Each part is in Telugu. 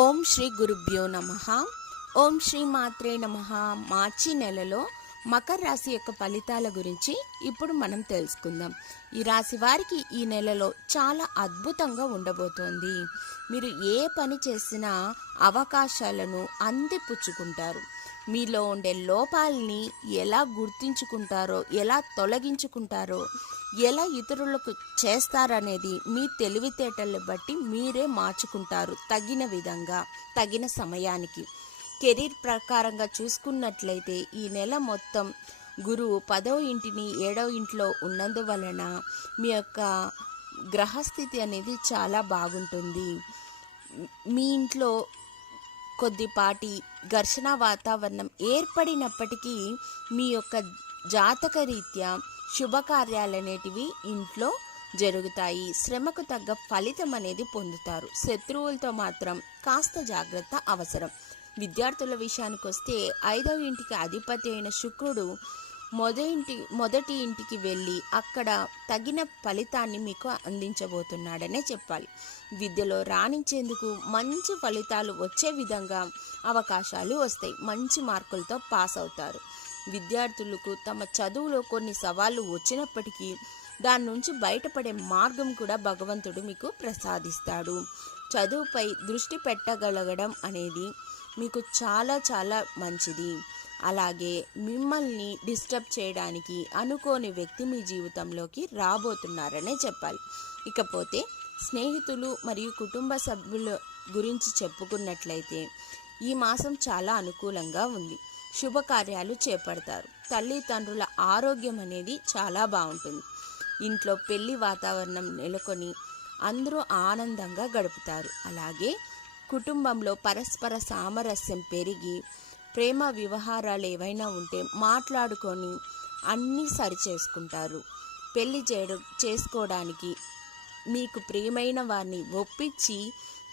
ఓం శ్రీ గురుభ్యో నమః. ఓం శ్రీ మాత్రే నమః. మార్చి నెలలో మకర రాశి యొక్క ఫలితాల గురించి ఇప్పుడు మనం తెలుసుకుందాం. ఈ రాశి వారికి ఈ నెలలో చాలా అద్భుతంగా ఉండబోతోంది. మీరు ఏ పని చేసినా అవకాశాలను అందిపుచ్చుకుంటారు. మీలో ఉండే లోపాలని ఎలా గుర్తించుకుంటారో, ఎలా తొలగించుకుంటారో, ఎలా ఇతరులకు చేస్తారనేది మీ తెలివితేటలను బట్టి మీరే మార్చుకుంటారు. తగిన విధంగా, తగిన సమయానికి. కెరీర్ ప్రకారంగా చూసుకున్నట్లయితే ఈ నెల మొత్తం గురువు 10వ ఇంటిని 7వ ఇంట్లో ఉన్నందువలన మీ యొక్క గ్రహస్థితి అనేది చాలా బాగుంటుంది. మీ ఇంట్లో కొద్దిపాటి ఘర్షణ వాతావరణం ఏర్పడినప్పటికీ మీ యొక్క జాతక రీత్యా శుభకార్యాలనేటివి ఇంట్లో జరుగుతాయి. శ్రమకు తగ్గ ఫలితం అనేది పొందుతారు. శత్రువులతో మాత్రం కాస్త జాగ్రత్త అవసరం. విద్యార్థుల విషయానికి వస్తే 5వ ఇంటికి అధిపతి అయిన శుక్రుడు మొదటి ఇంటికి వెళ్ళి అక్కడ తగిన ఫలితాన్ని మీకు అందించబోతున్నాడనే చెప్పాలి. విద్యలో రాణించేందుకు మంచి ఫలితాలు వచ్చే విధంగా అవకాశాలు వస్తాయి. మంచి మార్కులతో పాస్ అవుతారు. విద్యార్థులకు తమ చదువులో కొన్ని సవాళ్లు వచ్చినప్పటికీ దాని నుంచి బయటపడే మార్గం కూడా భగవంతుడు మీకు ప్రసాదిస్తాడు. చదువుపై దృష్టి పెట్టగలగడం అనేది మీకు చాలా చాలా మంచిది. అలాగే మిమ్మల్ని డిస్టర్బ్ చేయడానికి అనుకోని వ్యక్తి మీ జీవితంలోకి రాబోతున్నారనే చెప్పాలి. ఇకపోతే స్నేహితులు మరియు కుటుంబ సభ్యుల గురించి చెప్పుకున్నట్లయితే ఈ మాసం చాలా అనుకూలంగా ఉంది. శుభకార్యాలు చేపడతారు. తల్లిదండ్రుల ఆరోగ్యం అనేది చాలా బాగుంటుంది. ఇంట్లో పెళ్లి వాతావరణం నెలకొని అందరూ ఆనందంగా గడుపుతారు. అలాగే కుటుంబంలో పరస్పర సామరస్యం పెరిగి ప్రేమ వ్యవహారాలు ఏవైనా ఉంటే మాట్లాడుకొని అన్నీ సరిచేసుకుంటారు. పెళ్లి చేసుకోవడానికి మీకు ప్రియమైన వారిని ఒప్పించి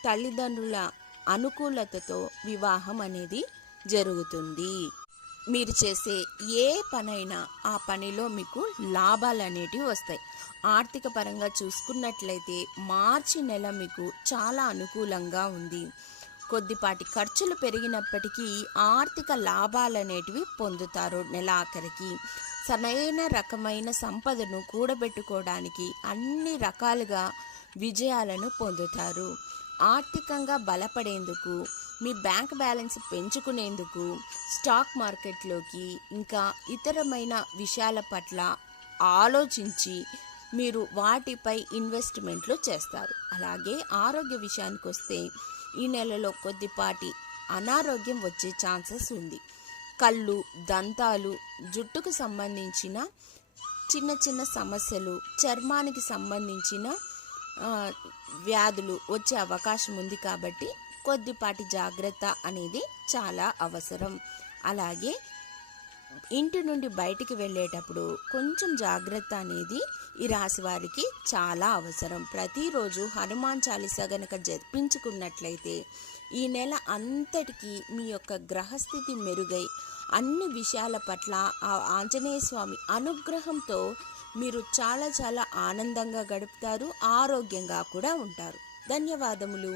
తల్లిదండ్రుల అనుకూలతతో వివాహం అనేది జరుగుతుంది. మీరు చేసే ఏ పనైనా ఆ పనిలో మీకు లాభాలు అనేటివి వస్తాయి. ఆర్థిక పరంగా చూసుకున్నట్లయితే మార్చి నెల మీకు చాలా అనుకూలంగా ఉంది. కొద్దిపాటి ఖర్చులు పెరిగినప్పటికీ ఆర్థిక లాభాలు అనేటివి పొందుతారు. నెల ఆఖరికి సరైన రకమైన సంపదను కూడబెట్టుకోవడానికి అన్ని రకాలుగా విజయాలను పొందుతారు. ఆర్థికంగా బలపడేందుకు, మీ బ్యాంక్ బ్యాలెన్స్ పెంచుకునేందుకు స్టాక్ మార్కెట్లోకి ఇంకా ఇతరమైన విషయాల పట్ల ఆలోచించి మీరు వాటిపై ఇన్వెస్ట్మెంట్లు చేస్తారు. అలాగే ఆరోగ్య విషయానికి వస్తే ఈ నెలలో కొద్దిపాటి అనారోగ్యం వచ్చే ఛాన్సెస్ ఉంది. కళ్ళు, దంతాలు, జుట్టుకు సంబంధించిన చిన్న చిన్న సమస్యలు, చర్మానికి సంబంధించిన వ్యాధులు వచ్చే అవకాశం ఉంది. కాబట్టి కొద్దిపాటి జాగ్రత్త అనేది చాలా అవసరం. అలాగే ఇంటి నుండి బయటికి వెళ్ళేటప్పుడు కొంచెం జాగ్రత్త అనేది ఈ రాశి వారికి చాలా అవసరం. ప్రతిరోజు హనుమాన్ చాలీసా గనక జపించుకున్నట్లయితే ఈ నెల అంతటికీ మీ యొక్క గ్రహస్థితి మెరుగై అన్ని విషయాల పట్ల ఆ ఆంజనేయ స్వామి అనుగ్రహంతో మీరు చాలా చాలా ఆనందంగా గడుపుతారు. ఆరోగ్యంగా కూడా ఉంటారు. ధన్యవాదములు.